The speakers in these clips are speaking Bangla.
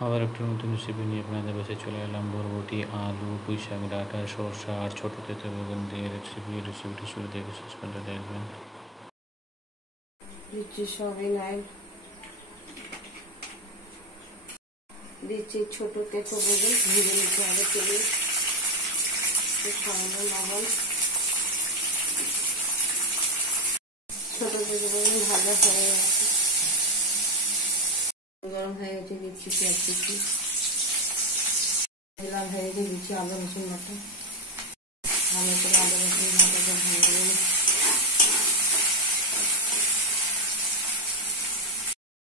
আবার একটা নতুন রেসিপি নিয়ে আপনাদের কাছে চলে এলাম। বরবটি, আলু, পুঁইশাক ডাঁটা, সরষা আর ছোটো তেঁতুল বেগুন দিয়ে রেসিপিটি শুরু থেকে শেষ পর্যন্ত দেখবেন। দিচ্ছি সয়াবিন অয়েল, দিচ্ছি ছোটো তেঁতুল বেগুন ভেজে নিতে হবে তেলে, সামান্য লবণ। ছোটো তেঁতুল বেগুন ভাজা হয়ে গেছে, গরম হয়ে গেছে, দিচ্ছি পেঁয়াজ কুচি, লাল হয়ে গেছে, দিচ্ছি আদা রসুন বাটা, ভালো করে আদা রসুন বাটাটা ভেজে নেব।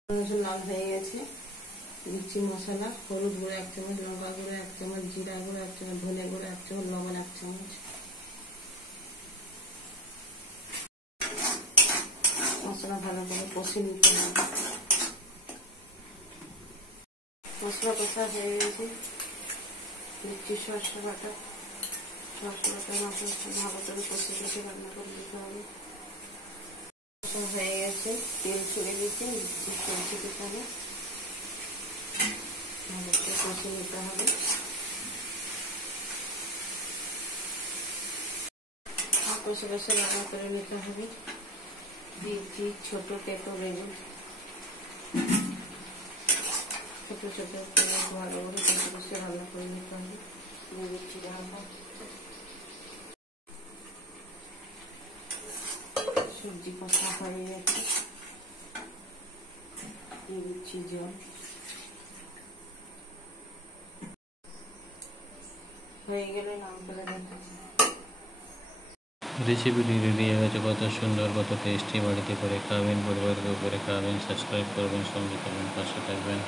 রসুন লাল হয়ে গেছে, দিচ্ছি মশলা, হলুদ গুঁড়ো 1 চামচ, লঙ্কা গুঁড়ো 1 চামচ, জিরা গুঁড়ো 1 চামচ, ধনে গুঁড়ো 1 চামচ, লবণ 1 চামচ। মশলা ভালো করে কষে নিতে হবে। মশলা কষা হয়ে গেছে, দিচ্ছি সরষে বাটা, মশলাটা ভালো করে কষে কষে রান্না করে দিতে হবে। হয়ে গেছে, তেল ছেড়ে দিচ্ছি, তেল ছিটে হবে, ভালো করে কষে নিতে হবে। কষে কষে রান্না করে নিতে হবে। দিচ্ছি ছোটো তেঁতুল বেগুন, ছোটো ছোটো করে ভালো করে কষে কষে রান্না করে নিতে হবে। দিয়ে দিচ্ছি ঢাকা, সবজি কষা হয়ে গেছে, দিয়ে দিচ্ছি জল, হয়ে গেলে নাম করে দেখাচ্ছি। রেসিপিটি রেডি হয়ে গেছে। কত সুন্দর, কত টেস্টি। বাড়িতে করে খাবেন, পরিবারকে করে খাবেন। সাবস্ক্রাইব করবেন, সঙ্গে থাকবেন, পাশে থাকবেন।